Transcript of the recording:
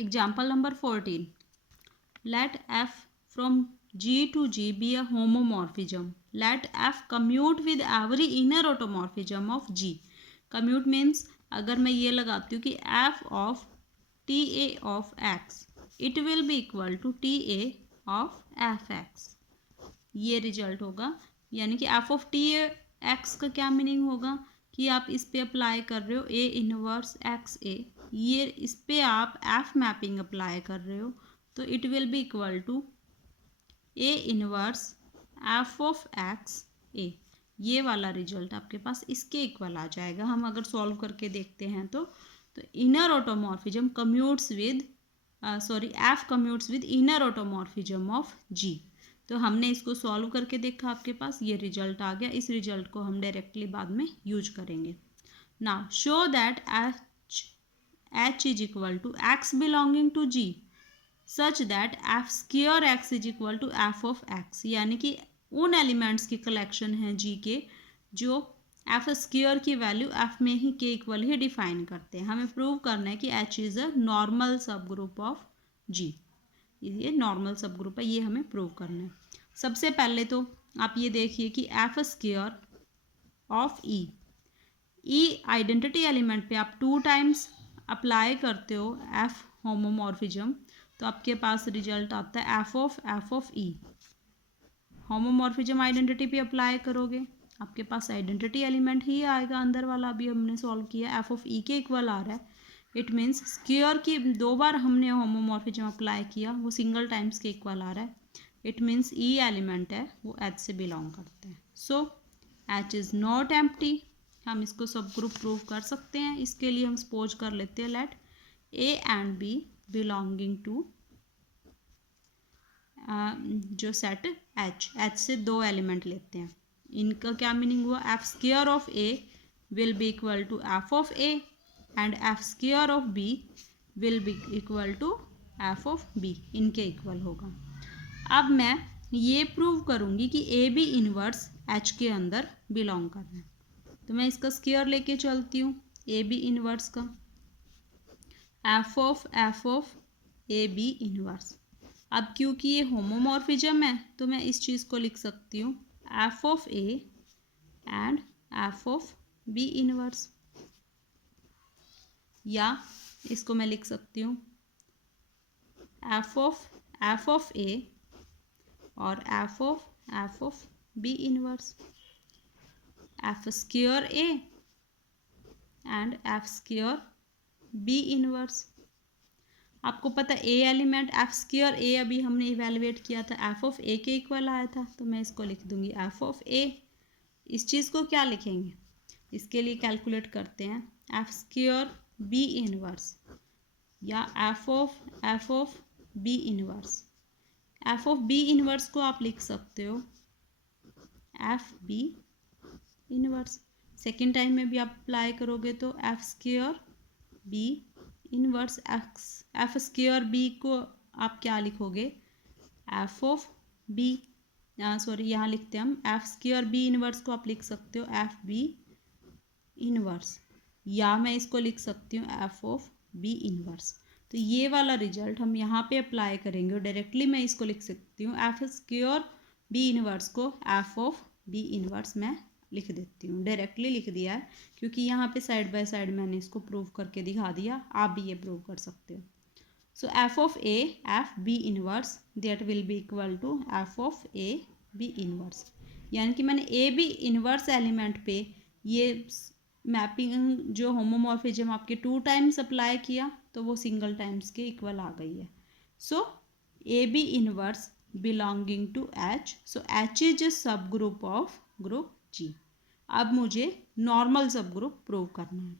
Example number 14. Let f from G to G be a homomorphism. Let f commute with every inner automorphism of G. Commute means अगर मैं ये लगाती हूँ कि f of TA of x, it will be equal to TA of fx. ये result होगा, यानी कि f of TA x का क्या मीनिंग होगा कि आप इस पे अप्लाई कर रहे हो A इनवर्स एक्स ए, ये इस पे आप f मैपिंग अप्लाई कर रहे हो, तो it will be equal to A inverse f of X A. ये वाला रिजल्ट आपके पास इसके इक्वल आ जाएगा. हम अगर सॉल्व करके देखते हैं तो inner automorphism commutes with f commutes with inner automorphism of G. तो हमने इसको सॉल्व करके देखा, आपके पास ये रिजल्ट आ गया. इस रिजल्ट को हम डायरेक्टली बाद में यूज करेंगे. Now show that h is equal to x belonging to G such that f square x is equal to f of x, यानी कि उन एलिमेंट्स की कलेक्शन है G के जो f स्क्वायर की वैल्यू f में ही के इक्वल ही डिफाइन करते हैं. हमें प्रूव करना है कि h इज़ अ नॉर्मल सब ग्रुप ऑफ G. ये नॉर्मल सब ग्रुप है, ये हमें प्रूव करना है. सबसे पहले तो आप ये देखिए कि f square of E identity element पे आप 2 टाइम्स अप्लाई करते हो f होमोमॉर्फिज्म, तो आपके पास रिजल्ट आता है f of E. Homomorphism identity पे अप्लाई करोगे, आपके पास आइडेंटिटी एलिमेंट ही आएगा अंदर वाला. अभी हमने सॉल्व किया, f ऑफ ई के इक्वल आ रहा है. इट मीन्स स्क्वायर की 2 बार हमने होमोमॉर्फिज्म अप्लाई किया, वो सिंगल टाइम्स के इक्वल आ रहा है. इट मीन्स ई एलिमेंट है वो H से बिलोंग करते हैं. सो H इज़ नॉट एम्प्टी. हम इसको सब ग्रुप प्रूव कर सकते हैं. इसके लिए हम सपोज कर लेते हैं let A and B belonging to जो सेट H से 2 एलिमेंट लेते हैं. इनका क्या मीनिंग हुआ, f square of A will be equal to f of A and f square of B will be equal to f of B. इनके equal होगा. अब मैं ये प्रूव करूँगी कि ए बी इन्वर्स H के अंदर बिलोंग कर रहा है. तो मैं इसका स्क्वायर लेके चलती हूँ ए बी इन्वर्स का, f of A B inverse. अब क्योंकि ये होमोमॉर्फिज्म है तो मैं इस चीज़ को लिख सकती हूँ f of A and f of B inverse, या इसको मैं लिख सकती हूँ f ऑफ A और f of B inverse, f square A and f square B inverse. आपको पता है A element f square A अभी हमने इवेलुएट किया था, f ऑफ A के इक्वल आया था, तो मैं इसको लिख दूंगी f ऑफ A. इस चीज़ को क्या लिखेंगे, इसके लिए कैलकुलेट करते हैं f स्क्वायर B इन्वर्स या f of B inverse. f of B inverse को आप लिख सकते हो f B inverse. Second time में भी आप अप्लाई करोगे तो f square B inverse f square B को आप क्या लिखोगे, f ऑफ B, सॉरी यहाँ लिखते हैं हम f स्क्वायर B इन्वर्स को आप लिख सकते हो f B इन्वर्स, या मैं इसको लिख सकती हूँ f ऑफ B इन्वर्स. तो ये वाला रिजल्ट हम यहाँ पे अप्लाई करेंगे और डायरेक्टली मैं इसको लिख सकती हूँ f स्क्वायर B इन्वर्स को f ऑफ B इन्वर्स मैं लिख देती हूँ. डायरेक्टली लिख दिया है क्योंकि यहाँ पे साइड बाय साइड मैंने इसको प्रूव करके दिखा दिया, आप भी ये प्रूव कर सकते हो. So f of A f B inverse that will be equal to f of A B inverse, यानी कि मैंने A B इन्वर्स एलिमेंट पे ये मैपिंग जो होमोमॉर्फिज्म आपके 2 टाइम्स अप्लाई किया तो वो सिंगल टाइम्स के इक्वल आ गई है. So A B inverse belonging to H, so H is a sub group of group G. अब मुझे नॉर्मल सब ग्रुप प्रूव करना है.